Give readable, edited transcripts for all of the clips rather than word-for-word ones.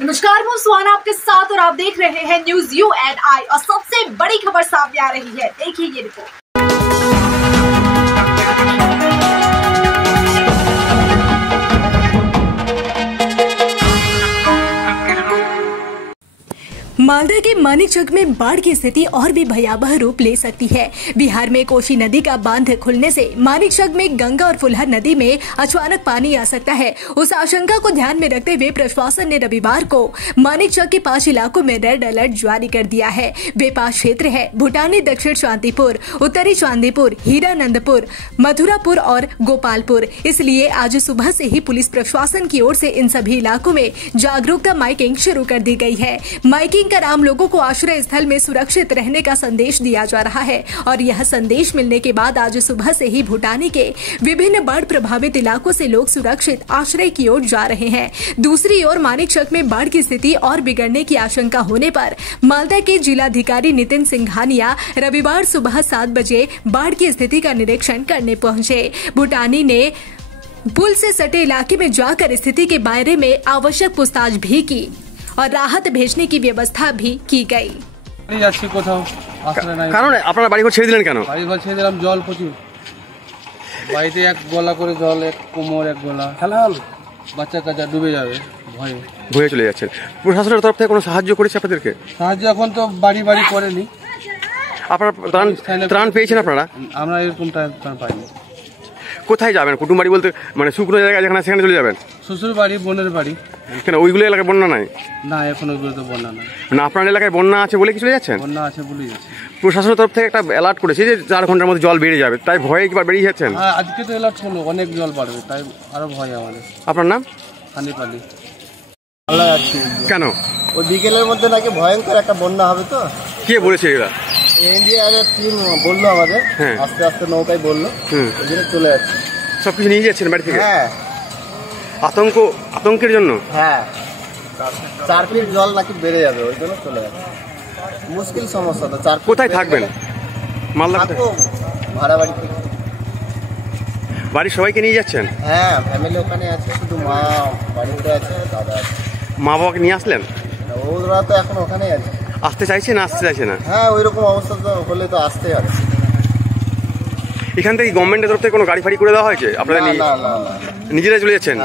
नमस्कार, मैं सुहाना आपके साथ और आप देख रहे हैं न्यूज UNI और सबसे बड़ी खबर सामने आ रही है। देखिए ये रिपोर्ट। मालदा के मानिकचक में बाढ़ की स्थिति और भी भयावह रूप ले सकती है। बिहार में कोसी नदी का बांध खुलने से मानिकचक में गंगा और फुलहर नदी में अचानक पानी आ सकता है। उस आशंका को ध्यान में रखते हुए प्रशासन ने रविवार को मानिकचक के 5 इलाकों में रेड अलर्ट जारी कर दिया है। वे 5 क्षेत्र है: भूटानी, दक्षिण शांतिपुर, उत्तरी चांदीपुर, हीरानंदपुर, मथुरापुर और गोपालपुर। इसलिए आज सुबह से ही पुलिस प्रशासन की ओर से इन सभी इलाकों में जागरूकता माइकिंग शुरू कर दी गई है। माइकिंग कर आम लोगों को आश्रय स्थल में सुरक्षित रहने का संदेश दिया जा रहा है और यह संदेश मिलने के बाद आज सुबह से ही भूटानी के विभिन्न बाढ़ प्रभावित इलाकों से लोग सुरक्षित आश्रय की ओर जा रहे हैं। दूसरी ओर मानिकचक में बाढ़ की स्थिति और बिगड़ने की आशंका होने पर मालदा के जिलाधिकारी नितिन सिंघानिया रविवार सुबह 7 बजे बाढ़ की स्थिति का निरीक्षण करने पहुंचे। भूटानी ने पुल से सटे इलाके में जाकर स्थिति के बारे में आवश्यक पूछताछ भी की और राहत भेजने की व्यवस्था भी की गई। কারণ আপনারা বাড়িঘর ছেড়ে দিলেন কেন? বাড়িঘর ছেড়ে দিলাম, জল প্রচুর। বাড়িতে এক গলা করে জল, এক কোমর, এক গলা। খেলাল বাচ্চা কাচ্চা ডুবে যাবে ভয়ে ভয়ে চলে যাচ্ছেন। প্রশাসনের তরফ থেকে কোনো সাহায্য করেছে আপনাদেরকে? সাহায্য এখন তো বাড়ি বাড়ি করেনি। আপনারা ত্রাণ পেয়েছেন? আপনারা? আমরা এরকম ত্রাণ পাইনি। কোথায় যাবেন? কুটুম বাড়ি বলতে মানে শুকনো জায়গা যেখানে সেখানে চলে যাবেন? শ্বশুর বাড়ি, বোনের বাড়ি। কেন ওইগুলো এলাকায় বন্যা নাই? না, এখন ওইগুলো তো বন্যা নাই। মানে আপনার এলাকায় বন্যা আছে বলে কি চলে যাচ্ছেন? বন্যা আছে বলেই যাচ্ছে। প্রশাসনের তরফ থেকে একটা অ্যালার্ট করেছে যে 4 ঘন্টার মধ্যে জল বেড়ে যাবে, তাই ভয়ে একবার বেরিয়ে যাচ্ছেন? হ্যাঁ, আজকে তো অ্যালার্ট হলো, অনেক জল বাড়বে, তাই আরো ভয় আমাদের। আপনার নাম? হানিপালি। কেন? ওই বিকেলের মধ্যে নাকি ভয়ঙ্কর একটা বন্যা হবে। তো কে বলেছে এরা? এনডিআরএফ টিম বললো আমাদের, আস্তে আস্তে নৌকায় বললো, ওই জন্য চলে যাচ্ছে। সবকিছু নিয়ে যাচ্ছেন বাড়ি থেকে? হ্যাঁ। আতঙ্কের জন্য? হ্যাঁ, 4 ফিট জল নাকি বেড়ে যাবে, ওই জন্য চলে যাচ্ছে। মুশকিল সমস্যা তো। 4 কোথায় থাকবেন? মালদা ভাড়া বাড়িতে। বাড়ির সবাইকে নিয়ে যাচ্ছেন? হ্যাঁ, ফ্যামিলি ওখানে আছে, শুধু মা বাড়িতে আছে, দাদা আছে। মা বাবাকে নিয়ে আসলেন? ওরা তো এখন ওখানেই আছে। আসতে চাইছে না আসতে চাইছে না? হ্যাঁ, ওই রকম অবস্থা তো হলে তো আসতেই হবে। এখান থেকে গভর্নমেন্টের তরফ থেকে কোনো গাড়ি ফাড়ি করে দেওয়া হয়েছে আপনারা? নিজেরাই চলে যাচ্ছেন?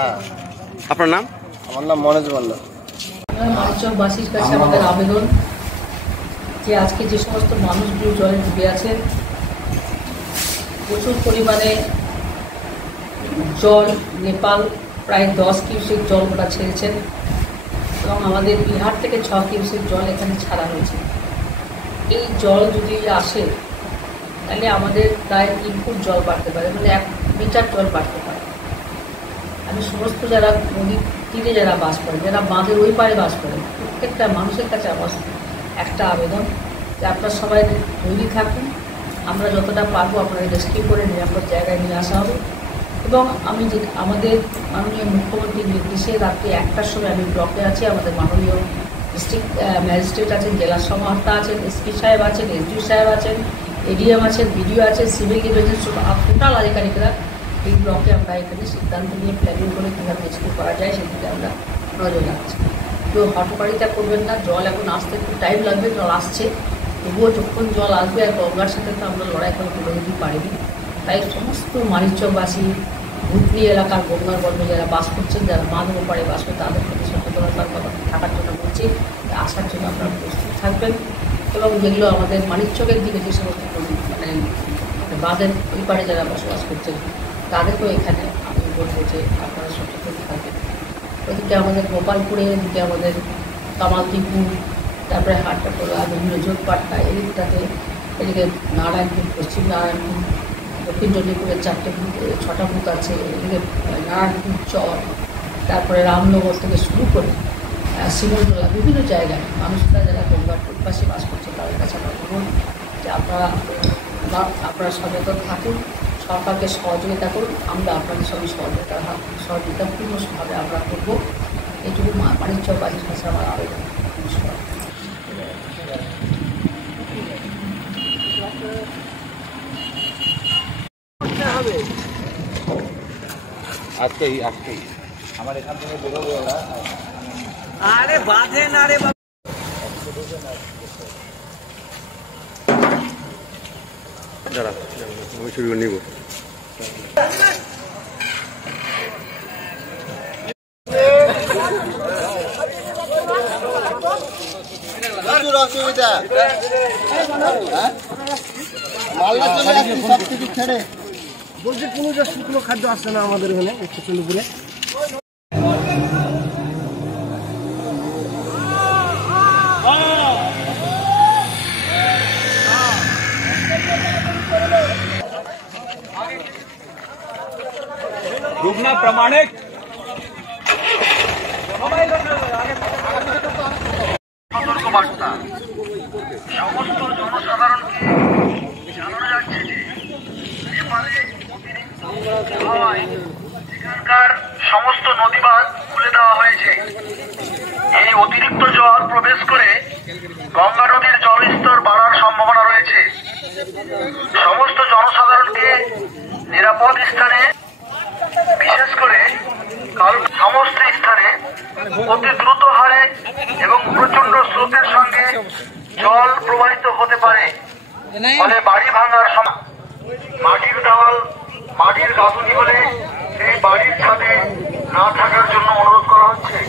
আপনার নাম? আমার নাম মনোজ মন্ডল। মানিকচকবাসীর কাছে আমাদের আবেদন যে আজকে যে সমস্ত মানুষগুলো জলে ডুবে আছেন, প্রচুর পরিমাণে জল, নেপাল প্রায় 10 কিউসেক জল ওরা ছেড়েছেন এবং আমাদের বিহার থেকে 6 কিউসেক জল এখানে ছাড়া হয়েছে। এই জল যদি আসে তাহলে আমাদের প্রায় 3 ফুট জল বাড়তে পারে, মানে 1 মিটার জল বাড়তে পারে। আমি সমস্ত যারা নদীর তীরে যারা বাস করে, যারা বাঁধের ওই পারে বাস করে, প্রত্যেকটা মানুষের কাছে আমার একটা আবেদন যে আপনারা সবাই তৈরি থাকুন। আমরা যতটা পারবো আপনারা রেস্কিউ করে নিরাপদ জায়গায় নিয়ে আসা হবে। এবং আমি যে আমাদের মাননীয় মুখ্যমন্ত্রীর নির্দেশে রাত্রি 1টার সময় আমি ব্লকে আছি, আমাদের মাননীয় ডিস্ট্রিক্ট ম্যাজিস্ট্রেট আছেন, জেলা সমাহর্তা আছেন, এসপি সাহেব আছেন, এসডিও সাহেব আছেন, এডিএম আছেন, বিডিও আছেন, সিভিল ডিভিশন, টোটাল আধিকারিকরা এই ব্লকে আমরা এখানে সিদ্ধান্ত নিয়ে প্ল্যানিং করে কীভাবে রেস্কিউ করা যায় সেদিকে আমরা নজর রাখছি। কেউ হটকারিতা করবেন না। জল এখন আসতে একটু টাইম লাগবে, জল আসছে, তবুও যখন জল আসবে আর গঙ্গার সাথে তো আমরা লড়াই করে তুলে দিতে পারিনি। তাই সমস্ত মানিকচকবাসী, ভুতনি এলাকার গঙ্গার গল্পে যারা বাস করছেন, যারা মাধব পাড়ে বাস করে, তাদের প্রতি সচেতনতার কথা থাকার জন্য বলছি, আসার জন্য আপনারা প্রস্তুত থাকবেন। এবং যেগুলো আমাদের মানিকচকের দিকে যে সমস্ত মানে বাঁধের ওই পাড়ে যারা বসবাস করছেন তাদেরকেও এখানে আমি বলবো যে আপনারা সচেতন থাকবেন। ওদিকে আমাদের গোপালপুরে, এদিকে আমাদের কামালদীপুর, তারপরে হাট্টাটোলা, বিভিন্ন জোটপাট্টা, এদিকটাতে, এদিকে নারায়ণপুর, পশ্চিম নারায়ণপুর, দক্ষিণ চণ্ডীপুরের 6টা বুথ আছে, এদিকে নারায়ণপুর চর, তারপরে রামনগর থেকে শুরু করে শিমলতলা, বিভিন্ন জায়গায় মানুষরা যারা গঙ্গার পাশে বাস করছে তাদের কাছে আমরা বলুন যে আপনারা সচেতন থাকুন, সরকারকে সহযোগিতা করুন। আমরা আপনাদের সঙ্গে সহযোগিতাপূর্ণভাবে আমরা করবো। এইটুকু মানিকচকবাসীর কাছে আমার আবেদন। আজকেই আমার এখান থেকে বেরোবে ওরা। আরে বাঁধে না রে বাবা। দাঁড়া আমি শুরু করে নিব। অসুবিধা মালদা চলে আসছে সব কিছু ছেড়ে। বলছি কোনো যে শুকনো খাদ্য আসছে না আমাদের এখানে চন্দ্রপুরে। रुकना प्रमाणिक সতর্কবার্তা সমস্ত জনসাধারণকে জানানো যাচ্ছে যে নেপালে অতিরিক্ত হাওয়ায় এখানকার সমস্ত নদীবাঁধ খুলে দেওয়া হয়েছে। এই অতিরিক্ত জল প্রবেশ করে গঙ্গা নদীর জলস্তর বাড়ার সম্ভাবনা রয়েছে। সমস্ত জনসাধারণকে নিরাপদ স্থানে, বিশেষ করে সমস্ত স্থানে অতি দ্রুত হারে এবং প্রচন্ড স্রোতের সঙ্গে জল প্রবাহিত হতে পারে, ফলে বাড়ি ভাঙার সময় মাটির দেওয়াল, মাটির গাঁথুনি হলে সেই বাড়ির ছাদে না থাকার জন্য অনুরোধ করা হচ্ছে।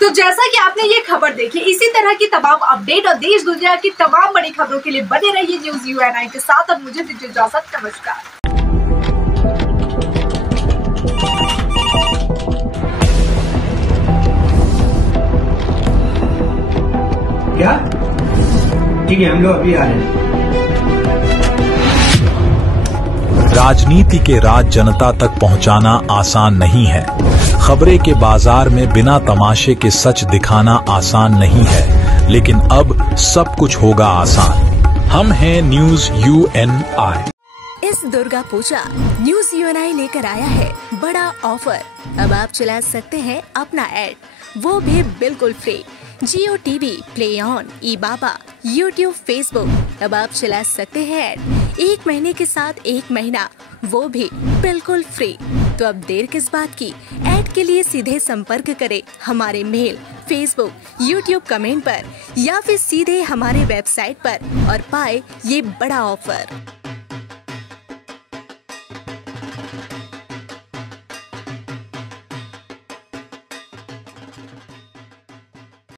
तो जैसा कि आपने ये खबर देखी, इसी तरह की तमाम अपडेट और देश दुनिया की तमाम बड़ी खबरों के लिए बने रहिए न्यूज़ UNI के साथ। अब मुझे दीजिए इजाजत, नमस्कार। क्या ठीक है, हम लोग अभी आ रहे हैं। राजनीति के राज जनता तक पहुंचाना आसान नहीं है। खबरें के बाजार में बिना तमाशे के सच दिखाना आसान नहीं है, लेकिन अब सब कुछ होगा आसान। हम हैं न्यूज़ UNI। इस दुर्गा पूजा न्यूज़ UNI लेकर आया है बड़ा ऑफर। अब आप चला सकते हैं अपना ऐड, वो भी बिल्कुल free. Jio TV, play on, eBaba, YouTube, Facebook। अब आप चला सकते हैं ऐड 1 महीने के साथ 1 महीना, वो भी बिल्कुल फ्री। तो अब देर किस बात की, ऐड के लिए सीधे संपर्क करें हमारे मेल, Facebook, YouTube कमेंट पर या फिर सीधे हमारे वेबसाइट पर और पाए ये बड़ा ऑफर।